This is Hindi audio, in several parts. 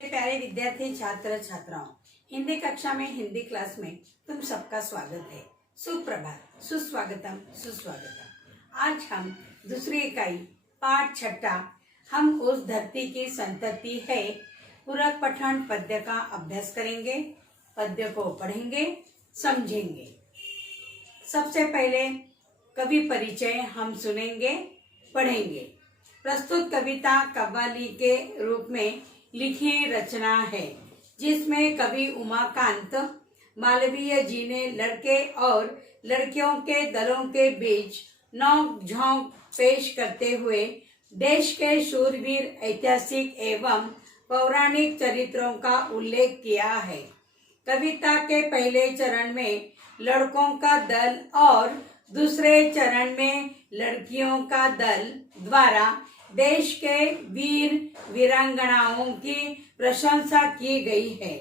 प्यारे विद्यार्थी छात्र छात्राओं, हिंदी कक्षा में हिंदी क्लास में तुम सबका स्वागत है। सुप्रभात, सुस्वागतम, सुस्वागतम। आज हम दूसरी इकाई पाठ छठा हम उस धरती की संतति है पूरक पठन पद्य का अभ्यास करेंगे। पद्य को पढ़ेंगे, समझेंगे। सबसे पहले कवि परिचय हम सुनेंगे, पढ़ेंगे। प्रस्तुत कविता कव्वाली के रूप में लिखी रचना है, जिसमें कवि उमाकांत मालवीय जी ने लड़के और लड़कियों के दलों के बीच नोक झोंक पेश करते हुए देश के शूरवीर ऐतिहासिक एवं पौराणिक चरित्रों का उल्लेख किया है। कविता के पहले चरण में लड़कों का दल और दूसरे चरण में लड़कियों का दल द्वारा देश के वीर वीरांगनाओं की प्रशंसा की गई है।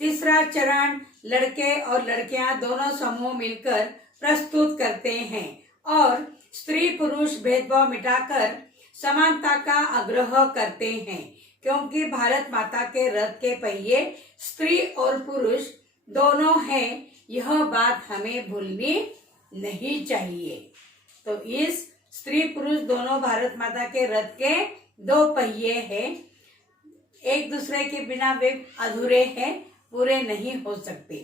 तीसरा चरण लड़के और लड़कियां दोनों समूह मिलकर प्रस्तुत करते हैं और स्त्री पुरुष भेदभाव मिटाकर समानता का आग्रह करते हैं, क्योंकि भारत माता के रथ के पहिए स्त्री और पुरुष दोनों हैं। यह बात हमें भूलनी नहीं चाहिए। तो इस स्त्री पुरुष दोनों भारत माता के रथ के दो पहिए हैं। एक दूसरे के बिना वे अधूरे हैं, पूरे नहीं हो सकते।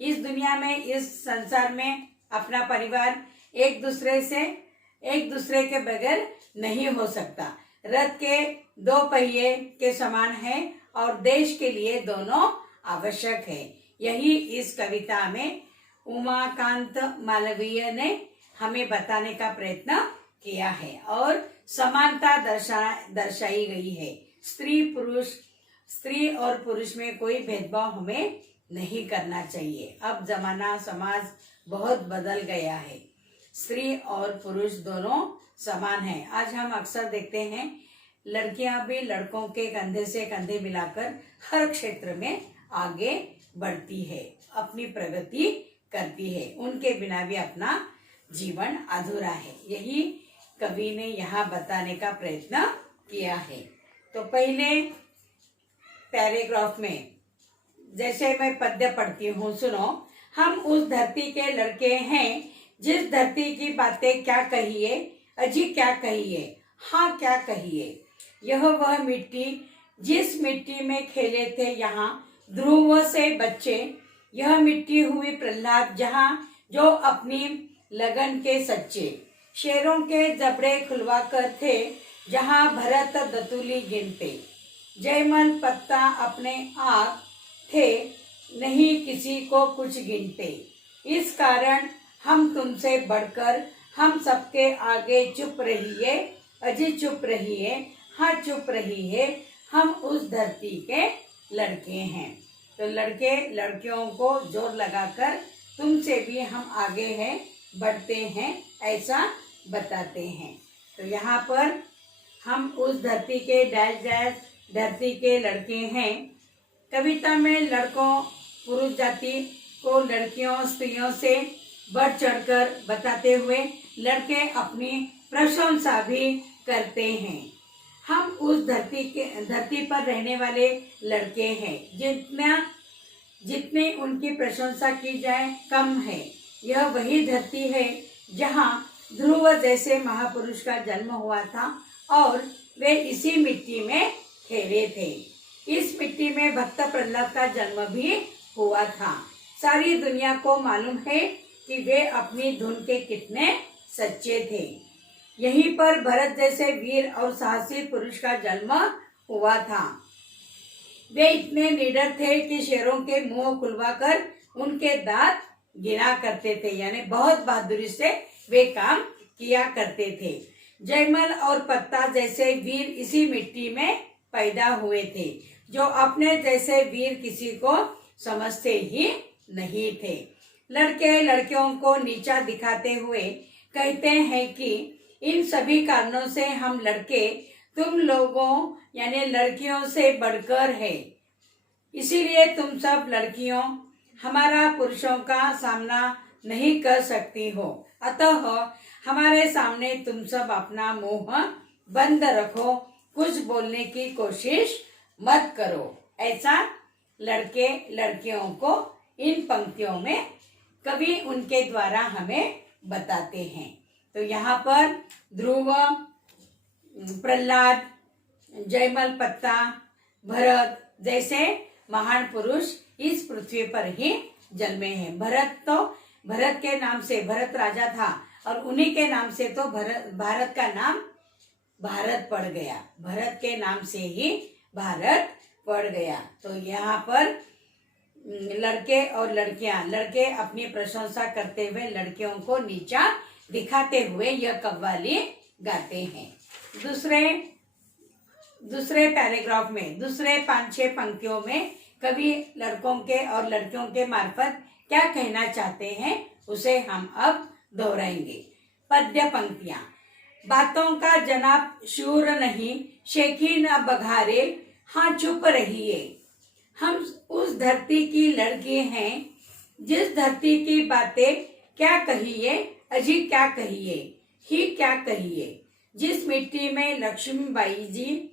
इस दुनिया में, इस संसार में अपना परिवार एक दूसरे के बगैर नहीं हो सकता। रथ के दो पहिए के समान है और देश के लिए दोनों आवश्यक है। यही इस कविता में उमाकांत मालवीय ने हमें बताने का प्रयत्न किया है और समानता दर्शाई गई है। स्त्री और पुरुष में कोई भेदभाव हमें नहीं करना चाहिए। अब जमाना समाज बहुत बदल गया है। स्त्री और पुरुष दोनों समान हैं। आज हम अक्सर देखते हैं लड़कियां भी लड़कों के कंधे से कंधे मिलाकर हर क्षेत्र में आगे बढ़ती है, अपनी प्रगति करती है। उनके बिना भी अपना जीवन अधूरा है। यही कवि ने यहाँ बताने का प्रयत्न किया है। तो पहले पैराग्राफ में जैसे मैं पद्य पढ़ती हूँ, सुनो। हम उस धरती के लड़के हैं, जिस धरती की बातें क्या कहिए, अजी क्या कहिए, हाँ क्या कहिए। यह वह मिट्टी जिस मिट्टी में खेले थे यहाँ ध्रुव से बच्चे। यह मिट्टी हुई प्रहलाद जहाँ जो अपनी लगन के सच्चे। शेरों के जबड़े खुलवा कर थे जहाँ भरत दतुली गिनते। जयमल पत्ता अपने आप थे, नहीं किसी को कुछ गिनते। इस कारण हम तुमसे बढ़कर हम सबके आगे चुप रहिए, अजी चुप रहिए, हाँ चुप रहिए। हम उस धरती के लड़के हैं। तो लड़के लड़कियों को जोर लगाकर तुमसे भी हम आगे हैं, बढ़ते हैं, ऐसा बताते हैं। तो यहाँ पर हम उस धरती के डैश डैश धरती के लड़के हैं। कविता में लड़कों पुरुष जाति को लड़कियों स्त्रियों से बढ़ चढ़कर बताते हुए लड़के अपनी प्रशंसा भी करते हैं। हम उस धरती पर रहने वाले लड़के हैं। जितने उनकी प्रशंसा की जाए कम है। यह वही धरती है जहाँ ध्रुव जैसे महापुरुष का जन्म हुआ था और वे इसी मिट्टी में खेले थे। इस मिट्टी में भक्त प्रहलाद का जन्म भी हुआ था। सारी दुनिया को मालूम है कि वे अपनी धुन के कितने सच्चे थे। यहीं पर भरत जैसे वीर और साहसी पुरुष का जन्म हुआ था। वे इतने निडर थे कि शेरों के मुंह खुलवाकर उनके दांत गिरा करते थे, यानी बहुत बहादुरी से वे काम किया करते थे। जयमल और पत्ता जैसे वीर इसी मिट्टी में पैदा हुए थे, जो अपने जैसे वीर किसी को समझते ही नहीं थे। लड़के लड़कियों को नीचा दिखाते हुए कहते हैं कि इन सभी कारणों से हम लड़के तुम लोगों यानी लड़कियों से बढ़कर है। इसीलिए तुम सब लड़कियों हमारा पुरुषों का सामना नहीं कर सकती हो। अतः हमारे सामने तुम सब अपना मुंह बंद रखो, कुछ बोलने की कोशिश मत करो। ऐसा लड़के लड़कियों को इन पंक्तियों में कवि उनके द्वारा हमें बताते हैं। तो यहाँ पर ध्रुव, प्रहलाद, जयमल पत्ता, भरत जैसे महान पुरुष इस पृथ्वी पर ही जन्मे हैं। भरत के नाम से भरत राजा था और उन्हीं के नाम से तो भारत का नाम भारत पड़ गया। भरत के नाम से ही भारत पड़ गया। तो यहाँ पर लड़के और लड़कियां, लड़के अपनी प्रशंसा करते हुए लड़कियों को नीचा दिखाते हुए यह कव्वाली गाते हैं। दूसरे पैराग्राफ में दूसरे 5-6 पंक्तियों में कवि लड़कों के और लड़कियों के मार्फत क्या कहना चाहते हैं उसे हम अब दोहराएंगे। पद्य पंक्तियां। बातों का जनाब शूर नहीं, शेखी न बघारे, हाँ चुप रहिए। हम उस धरती की लड़की हैं, जिस धरती की बातें क्या कहिए, अजी क्या कहिए, ही क्या कहिए। जिस मिट्टी में लक्ष्मीबाई जी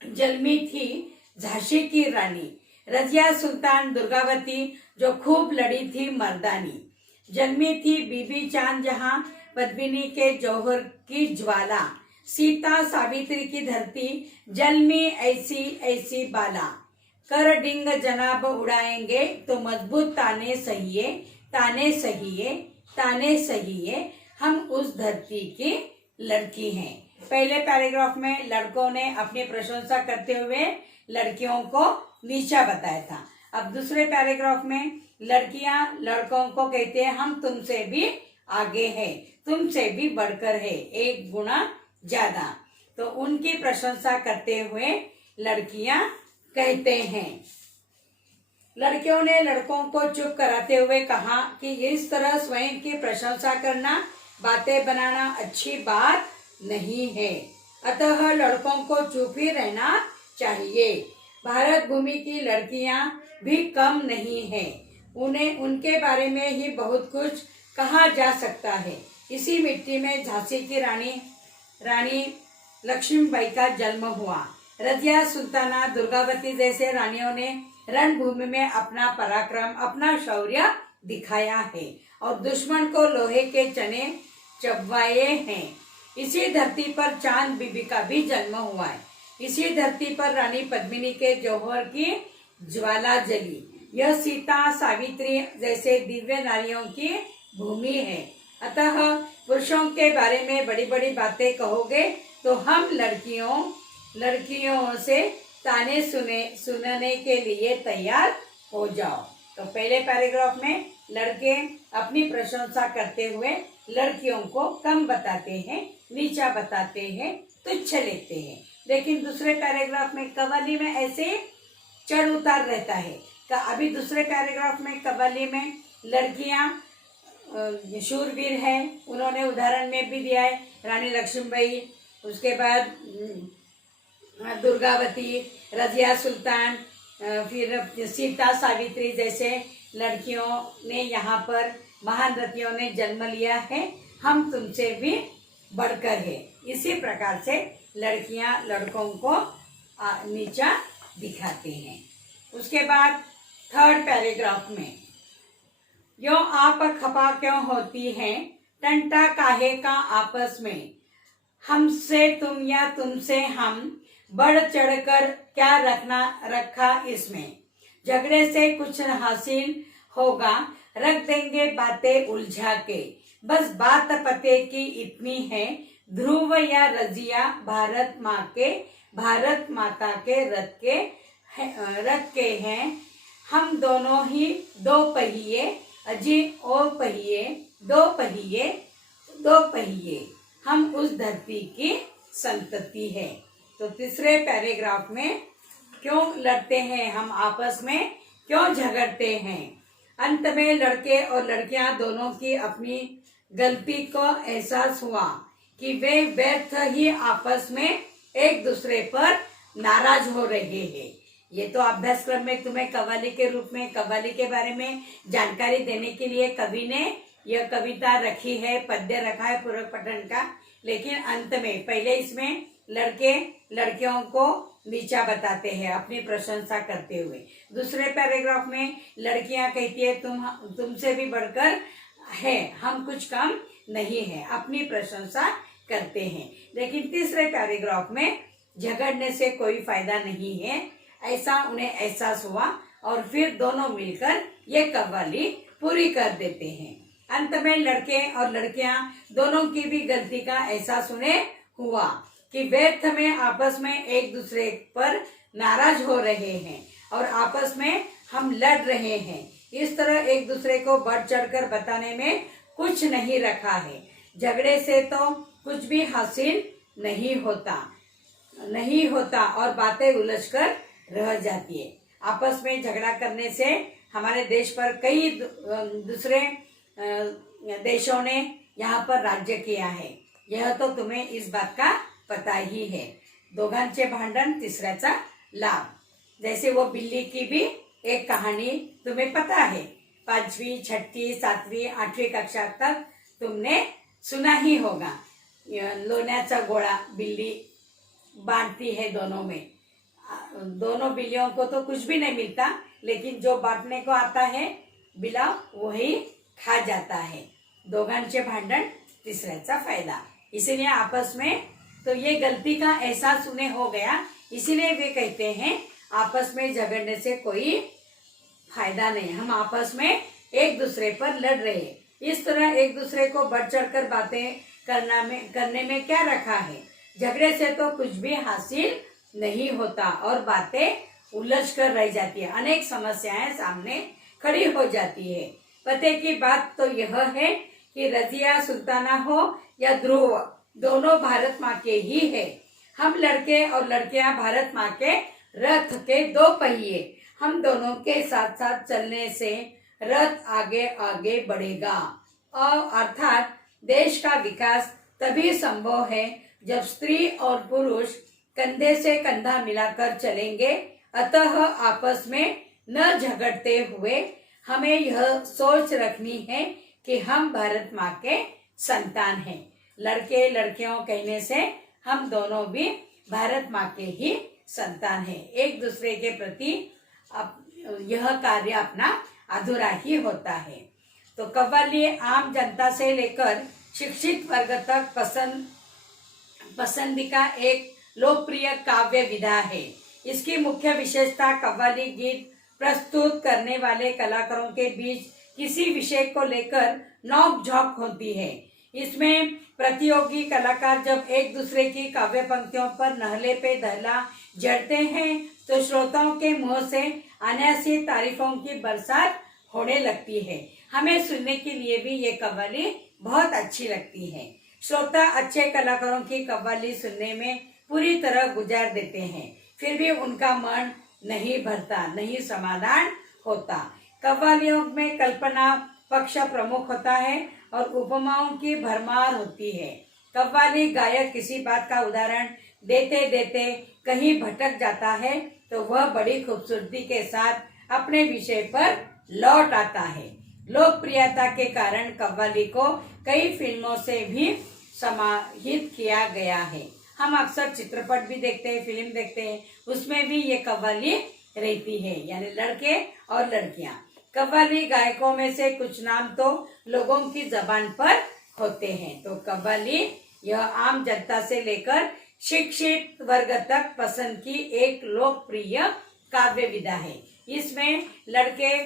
जन्मी थी, झांसी की रानी, रजिया सुल्तान दुर्गावती जो खूब लड़ी थी मर्दानी। जन्मी थी बीबी चांद जहां, पद्मिनी के जौहर की ज्वाला। सीता सावित्री की धरती, जन्मी ऐसी ऐसी बाला। कर डिंग जनाब उड़ाएंगे तो मजबूत ताने सहिए, ताने सहिए, ताने सहिए। हम उस धरती की लड़की हैं। पहले पैराग्राफ में लड़कों ने अपनी प्रशंसा करते हुए लड़कियों को नीचा बताया था। अब दूसरे पैराग्राफ में लड़कियां लड़कों को कहते हैं हम तुमसे भी आगे हैं, तुमसे भी बढ़कर है, एक गुना ज्यादा। तो उनकी प्रशंसा करते हुए लड़कियां कहते हैं। लड़कियों ने लड़कों को चुप कराते हुए कहा कि इस तरह स्वयं की प्रशंसा करना, बातें बनाना अच्छी बात नहीं है, अतः लड़कों को चुप ही रहना चाहिए। भारत भूमि की लड़कियां भी कम नहीं हैं, उन्हें उनके बारे में ही बहुत कुछ कहा जा सकता है। इसी मिट्टी में झांसी की रानी लक्ष्मीबाई का जन्म हुआ। रजिया सुल्ताना दुर्गावती जैसे रानियों ने रणभूमि में अपना पराक्रम, अपना शौर्य दिखाया है और दुश्मन को लोहे के चने चबवाए हैं। इसी धरती पर चांद बीबी का भी जन्म हुआ है। इसी धरती पर रानी पद्मिनी के जौहर की ज्वाला जली। यह सीता सावित्री जैसे दिव्य नारियों की भूमि है। अतः पुरुषों के बारे में बड़ी बड़ी बातें कहोगे तो हम लड़कियों से ताने सुनने के लिए तैयार हो जाओ। तो पहले पैराग्राफ में लड़के अपनी प्रशंसा करते हुए लड़कियों को कम बताते हैं, नीचा बताते हैं, तुच्छ लेते हैं। लेकिन दूसरे पैराग्राफ में कव्वाली में ऐसे चढ़ उतार रहता है। अभी दूसरे पैराग्राफ में कव्वाली में लड़कियां शूरवीर हैं, उन्होंने उदाहरण में भी दिया है रानी लक्ष्मीबाई, उसके बाद दुर्गावती, रजिया सुल्तान, फिर सीता सावित्री जैसे लड़कियों ने यहाँ पर महान रथियों ने जन्म लिया है। हम तुमसे भी बढ़कर है। इसी प्रकार से लड़कियां लड़कों को नीचा दिखाते हैं। उसके बाद थर्ड पैराग्राफ में यो आप खपा क्यों होती हैं, टंटा काहे का आपस में, हमसे तुम या तुमसे हम, बढ़ चढ़कर क्या रखा इसमें। झगड़े से कुछ हासिल होगा, रख देंगे बातें उलझा के, बस बात पते की इतनी है, ध्रुव या रजिया भारत माता के रथ के हैं हम दोनों ही दो पहिए, अजी ओ पहिए, दो पहिए हम उस धरती की संतति है। तो तीसरे पैराग्राफ में क्यों लड़ते हैं हम आपस में, क्यों झगड़ते हैं। अंत में लड़के और लड़कियां दोनों की अपनी गलती को एहसास हुआ कि वे व्यर्थ ही आपस में एक दूसरे पर नाराज हो रहे हैं। ये तो अभ्यासक्रम में तुम्हें कव्वाली के रूप में कव्वाली के बारे में जानकारी देने के लिए कवि ने यह कविता रखी है, पद्य रखा है पूर्वक पठन का। लेकिन अंत में पहले इसमें लड़के लड़कियों को नीचा बताते हैं अपनी प्रशंसा करते हुए। दूसरे पैराग्राफ में लड़कियां कहती है तुमसे भी बढ़कर है, हम कुछ कम नहीं है, अपनी प्रशंसा करते हैं। लेकिन तीसरे पैराग्राफ में झगड़ने से कोई फायदा नहीं है, ऐसा उन्हें एहसास हुआ और फिर दोनों मिलकर ये कव्वाली पूरी कर देते हैं। अंत में लड़के और लड़कियां दोनों की भी गलती का एहसास उन्हें हुआ कि व्यर्थ में आपस में एक दूसरे पर नाराज हो रहे हैं और आपस में हम लड़ रहे हैं। इस तरह एक दूसरे को बढ़ चढ़कर बताने में कुछ नहीं रखा है। झगड़े से तो कुछ भी हासिल नहीं होता और बातें उलझकर रह जाती है। आपस में झगड़ा करने से हमारे देश पर कई दूसरे देशों ने यहाँ पर राज्य किया है, यह तो तुम्हें इस बात का पता ही है। दोघांचे भांडण तिसऱ्याचा लाभ। जैसे वो बिल्ली की भी एक कहानी तुम्हें पता है, 5वीं, 6वीं, 7वीं, 8वीं कक्षा तक तुमने सुना ही होगा। लोण्याचा गोळा बिल्ली बांटती है दोनों में। दोनों बिल्लियों को तो कुछ भी नहीं मिलता, लेकिन जो बांटने को आता है बिला वही खा जाता है। दोघांचे भांडण तिसऱ्याचा फायदा। इसीलिए आपस में तो ये गलती का एहसास उन्हें हो गया, इसीलिए वे कहते हैं आपस में झगड़ने से कोई फायदा नहीं, हम आपस में एक दूसरे पर लड़ रहे। इस तरह एक दूसरे को बढ़ चढ़कर बातें करने में क्या रखा है। झगड़े से तो कुछ भी हासिल नहीं होता और बातें उलझ कर रह जाती है, अनेक समस्याएं सामने खड़ी हो जाती है। पते की बात तो यह है कि रजिया सुल्ताना हो या ध्रुव, दोनों भारत माँ के ही है। हम लड़के और लड़कियां भारत माँ के रथ के 2 पहिए, हम दोनों के साथ साथ चलने से रथ आगे आगे बढ़ेगा। और अर्थात देश का विकास तभी संभव है जब स्त्री और पुरुष कंधे से कंधा मिलाकर चलेंगे। अतः आपस में न झगड़ते हुए हमें यह सोच रखनी है कि हम भारत माँ के संतान हैं। लड़के लड़कियों कहने से हम दोनों भी भारत माँ के ही संतान हैं। एक दूसरे के प्रति यह कार्य अपना अधूरा ही होता है। तो कव्वाली आम जनता से लेकर शिक्षित वर्ग तक पसंदीदा एक लोकप्रिय काव्य विधा है। इसकी मुख्य विशेषता कव्वाली गीत प्रस्तुत करने वाले कलाकारों के बीच किसी विषय को लेकर नोक झोंक होती है। इसमें प्रतियोगी कलाकार जब एक दूसरे की काव्य पंक्तियों पर नहले पे दहला जड़ते हैं तो श्रोताओं के मुंह से अनायासी तारीफों की बरसात होने लगती है। हमें सुनने के लिए भी ये कव्वाली बहुत अच्छी लगती है। श्रोता अच्छे कलाकारों की कव्वाली सुनने में पूरी तरह गुजार देते हैं, फिर भी उनका मन नहीं भरता, नहीं समाधान होता। कव्वालियों में कल्पना पक्ष प्रमुख होता है और उपमाओं की भरमार होती है। कव्वाली गायक किसी बात का उदाहरण देते देते कहीं भटक जाता है तो वह बड़ी खूबसूरती के साथ अपने विषय पर लौट आता है। लोकप्रियता के कारण कव्वाली को कई फिल्मों से भी समाहित किया गया है। हम अक्सर चित्रपट भी देखते हैं, फिल्म देखते हैं, उसमें भी ये कव्वाली रहती है, यानी लड़के और लड़कियां। कव्वाली गायकों में से कुछ नाम तो लोगों की जबान पर होते हैं। तो कव्वाली यह आम जनता से लेकर शिक्षित वर्ग तक पसंद की एक लोकप्रिय काव्य विधा है। इसमें लड़के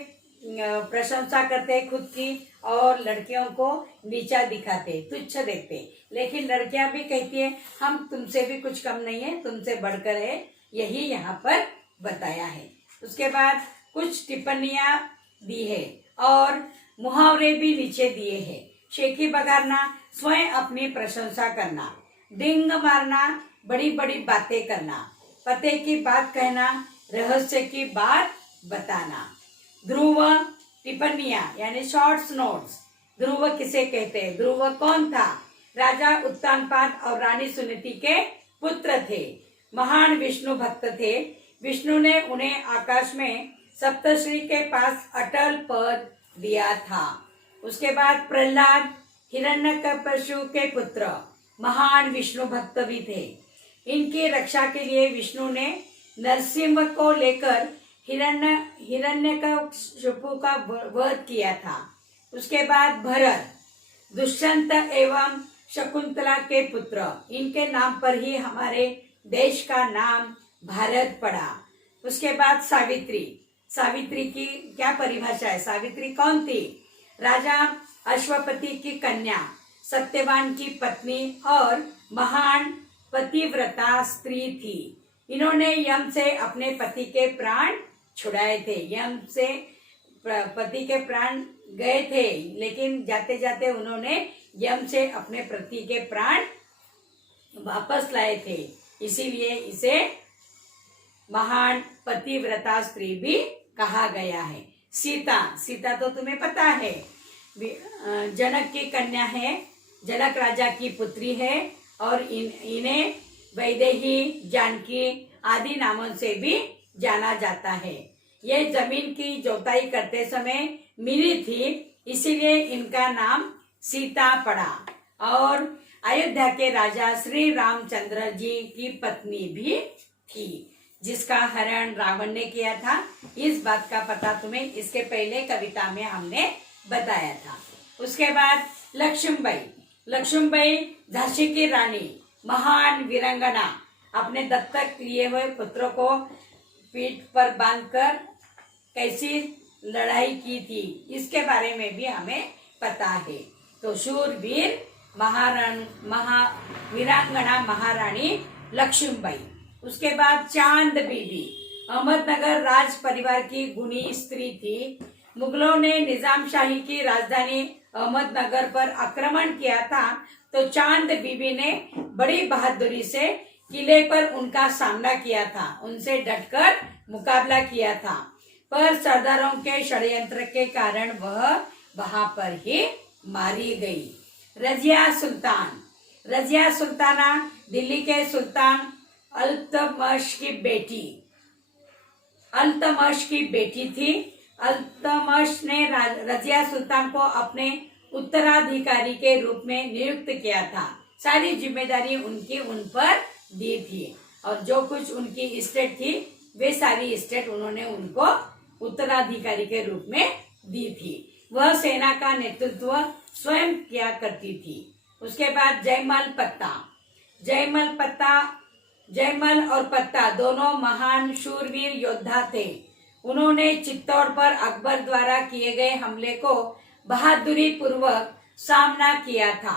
प्रशंसा करते खुद की और लड़कियों को नीचा दिखाते, तुच्छ देखते, लेकिन लड़कियां भी कहती है हम तुमसे भी कुछ कम नहीं है, तुमसे बढ़कर है, यही यहाँ पर बताया है। उसके बाद कुछ टिप्पणियां दी है और मुहावरे भी नीचे दिए हैं। शेखी बगारना, स्वयं अपनी प्रशंसा करना। डिंग मारना, बड़ी बड़ी बातें करना। पते की बात कहना, रहस्य की बात बताना। ध्रुव टिप्पणियां यानी शॉर्ट्स नोट्स। ध्रुव किसे कहते हैं? ध्रुव कौन था? राजा उत्तानपाद और रानी सुनीति के पुत्र थे। महान विष्णु भक्त थे। विष्णु ने उन्हें आकाश में सप्तश्री के पास अटल पद दिया था। उसके बाद प्रहलाद हिरण्यकश्यप के पुत्र महान विष्णु भक्त भी थे। इनकी रक्षा के लिए विष्णु ने नरसिंह को लेकर हिरण्यकशिपु का वध किया था। उसके बाद भरत, दुष्यंत एवं शकुंतला के पुत्र, इनके नाम पर ही हमारे देश का नाम भारत पड़ा। उसके बाद सावित्री, सावित्री की क्या परिभाषा है? सावित्री कौन थी? राजा अश्वपति की कन्या, सत्यवान की पत्नी और महान पतिव्रता स्त्री थी। इन्होंने यम से अपने पति के प्राण छुड़ाए थे। यम से पति के प्राण गए थे, लेकिन जाते जाते उन्होंने यम से अपने पति के प्राण वापस लाए थे। इसीलिए इसे महान पतिव्रता स्त्री भी कहा गया है। सीता, सीता तो तुम्हें पता है, जनक की कन्या है, जनक राजा की पुत्री है और इन्हें वैदेही, जानकी आदि नामों से भी जाना जाता है। ये जमीन की जोताई करते समय मिली थी, इसीलिए इनका नाम सीता पड़ा। और अयोध्या के राजा श्री रामचंद्र जी की पत्नी भी थी, जिसका हरण रावण ने किया था। इस बात का पता तुम्हें इसके पहले कविता में हमने बताया था। उसके बाद लक्ष्मीबाई, लक्ष्मीबाई झांसी की रानी, महान वीरांगना, अपने दत्तक लिए हुए पुत्रों को पीठ पर बांधकर कैसी लड़ाई की थी, इसके बारे में भी हमें पता है। तो शूरवीर वीरांगना महारानी लक्ष्मीबाई। उसके बाद चांद बीबी, अहमदनगर राज परिवार की गुणी स्त्री थी। मुगलों ने निजाम शाही की राजधानी अहमदनगर पर आक्रमण किया था, तो चांद बीबी ने बड़ी बहादुरी से किले पर उनका सामना किया था, उनसे डटकर मुकाबला किया था। पर सरदारों के षड्यंत्र के कारण वह वहां पर ही मारी गई। रजिया सुल्तान, रजिया सुल्ताना दिल्ली के सुल्तान अल्तमश की बेटी थी। अल्तमश ने रजिया सुल्तान को अपने उत्तराधिकारी के रूप में नियुक्त किया था। सारी जिम्मेदारी उनकी उन पर दी थी और जो कुछ उनकी इस्टेट थी वे सारी इस्टेट उन्होंने उनको उत्तराधिकारी के रूप में दी थी। वह सेना का नेतृत्व स्वयं किया करती थी। उसके बाद जयमल और पत्ता दोनों महान शूरवीर योद्धा थे। उन्होंने चित्तौड़ पर अकबर द्वारा किए गए हमले को बहादुरी पूर्वक सामना किया था।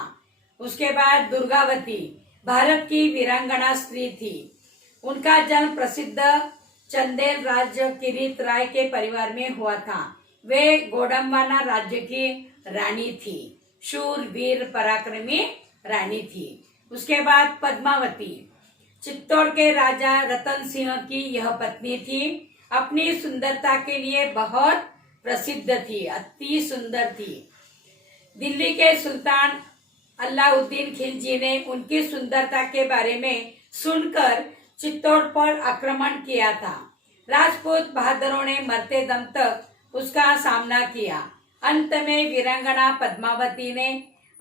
उसके बाद दुर्गावती भारत की वीरांगना स्त्री थी। उनका जन्म प्रसिद्ध चंदेल राज्य किरीट राय के परिवार में हुआ था। वे गोडम्बाना राज्य की रानी थी, शूरवीर पराक्रमी रानी थी। उसके बाद पद्मावती चित्तौड़ के राजा रतन सिंह की यह पत्नी थी। अपनी सुंदरता के लिए बहुत प्रसिद्ध थी, अति सुंदर थी। दिल्ली के सुल्तान अलाउद्दीन खिलजी ने उनकी सुंदरता के बारे में सुनकर चित्तौड़ पर आक्रमण किया था। राजपूत बहादुरों ने मरते दम तक उसका सामना किया। अंत में वीरांगना पद्मावती ने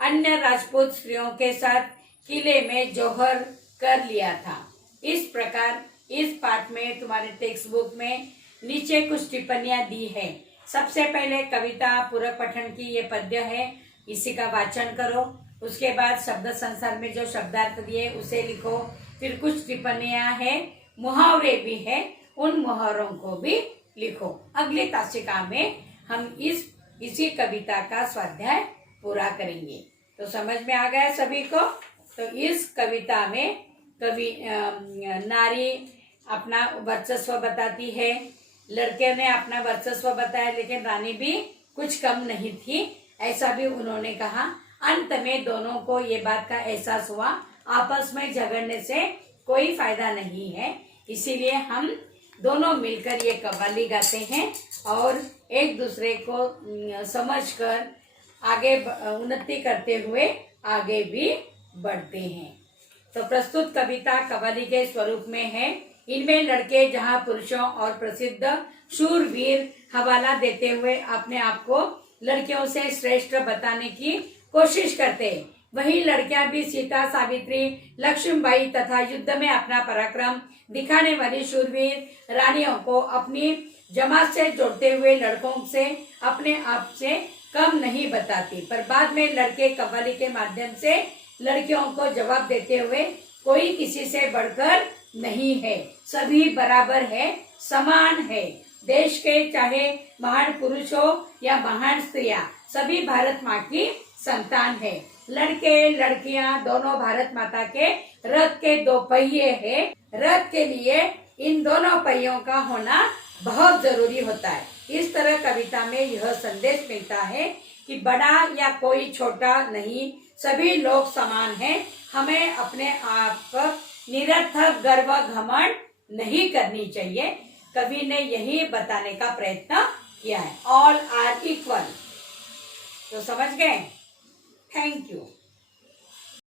अन्य राजपूत स्त्रियों के साथ किले में जौहर कर लिया था। इस प्रकार इस पाठ में तुम्हारे टेक्स्ट बुक में नीचे कुछ टिप्पणियां दी है। सबसे पहले कविता पूरक पठन की ये पद्य है, इसी का वाचन करो। उसके बाद शब्द संसार में जो शब्दार्थ दिए उसे लिखो। फिर कुछ टिप्पणियां हैं, मुहावरे भी है, उन मुहावरों को भी लिखो। अगली तासिका में हम इसी कविता का स्वाध्याय पूरा करेंगे। तो समझ में आ गया सभी को? तो इस कविता में कवि नारी अपना वर्चस्व बताती है, लड़के ने अपना वर्चस्व बताया, लेकिन रानी भी कुछ कम नहीं थी, ऐसा भी उन्होंने कहा। अंत में दोनों को ये बात का एहसास हुआ आपस में झगड़ने से कोई फायदा नहीं है, इसीलिए हम दोनों मिलकर ये कव्वाली गाते हैं और एक दूसरे को समझकर आगे उन्नति करते हुए आगे भी बढ़ते हैं। तो प्रस्तुत कविता कव्वाली के स्वरूप में है। इनमें लड़के जहां पुरुषों और प्रसिद्ध शूरवीर हवाला देते हुए अपने आप को लड़कियों से श्रेष्ठ बताने की कोशिश करते हैं, वही लड़कियां भी सीता, सावित्री, लक्ष्मीबाई तथा युद्ध में अपना पराक्रम दिखाने वाली शूरवीर रानियों को अपनी जमात से जोड़ते हुए लड़कों से अपने आप से कम नहीं बताती, पर बाद में लड़के कव्वाली के माध्यम से लड़कियों को जवाब देते हुए कोई किसी से बढ़कर नहीं है, सभी बराबर है, समान है। देश के चाहे महान पुरुष हो या महान स्त्रियां, सभी भारत माँ की संतान है। लड़के लड़कियां दोनों भारत माता के रथ के दो पहिए हैं। रथ के लिए इन दोनों पहियों का होना बहुत जरूरी होता है। इस तरह कविता में यह संदेश मिलता है कि बड़ा या कोई छोटा नहीं, सभी लोग समान हैं। हमें अपने आप पर निरर्थक गर्व घमंड नहीं करनी चाहिए। कवि ने यही बताने का प्रयत्न किया है, ऑल आर इक्वल। तो समझ गए? Thank you.